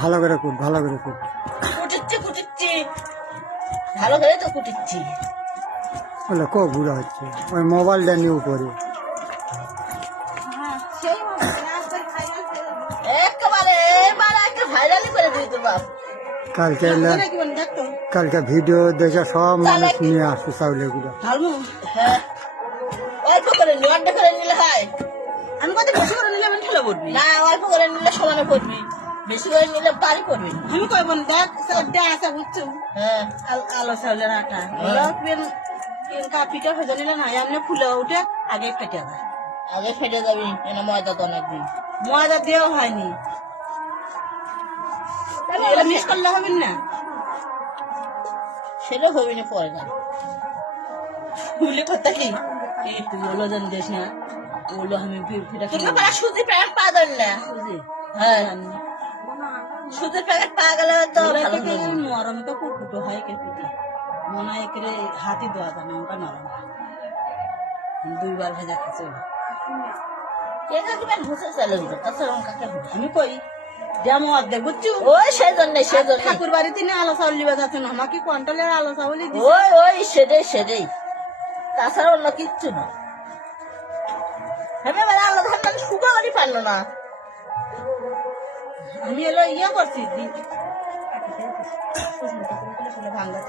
ভালো করে কুট, ভালো করে কুট। কুটিচ্ছি ভালো করে তো কুটিচ্ছি। বলে ক গুঁড়া হচ্ছে ওই মোবাইলটা নিয়ে উপরে। একেবারে এবারে একটা ভাইরালি করে দিই তোর বাপ। কালকে ভিডিও দেখে সব মানুষ নিয়ে আসছে চাউলের গুঁড়া। হ্যাঁ অল্প করে নি, অর্ধেক করে নিলে হয়। আমি কত বেশি করে নিলে আমি ঠেলে পড়বি না, অল্প করে নিলে সমানে পড়বি, বেশি করে নিলে পারি পড়বি। আমি কই বোন দেখ চাউলটা আসা বুঝছো। হ্যাঁ আলো চাউলের আটা পিঠা ভেজে নিলে না এমনি ফুলে উঠে আগে ফেটে যায়। আগে ফেটে যাবি এনে ময়দা তো অনেকদিন ময়দা দেওয়া হয়নি, মিস করলে হবে না, সেটা হবে না পরে না। ভুলে কথা কি তুই বলো জানি দেশ না বললো আমি সুজির প্যাকেট পা দেন না। হ্যাঁ সুজির প্যাকেট পা গেলে তো নরম তো কুকুটো হয় কে পিঠে মনে হয় করে হাতি দেওয়া যায় না, ওটা নরম দুইবার ভেজা খেয়েছে। আমি কই যেমন অর্ধেক বুঝছো ওই সেজন্য ঠাকুর বাড়িতে নিয়ে আলো চাউল লিবা যাচ্ছে না, আমাকে কন্ট্রোলের আলো চাউলই ওই ওই সেটাই তাছাড়া অন্য কিচ্ছু না। হ্যাঁ আলো ধান শুকাবারই পারলো না। আমি এলো ইয়ে করছি ভাঙ্গা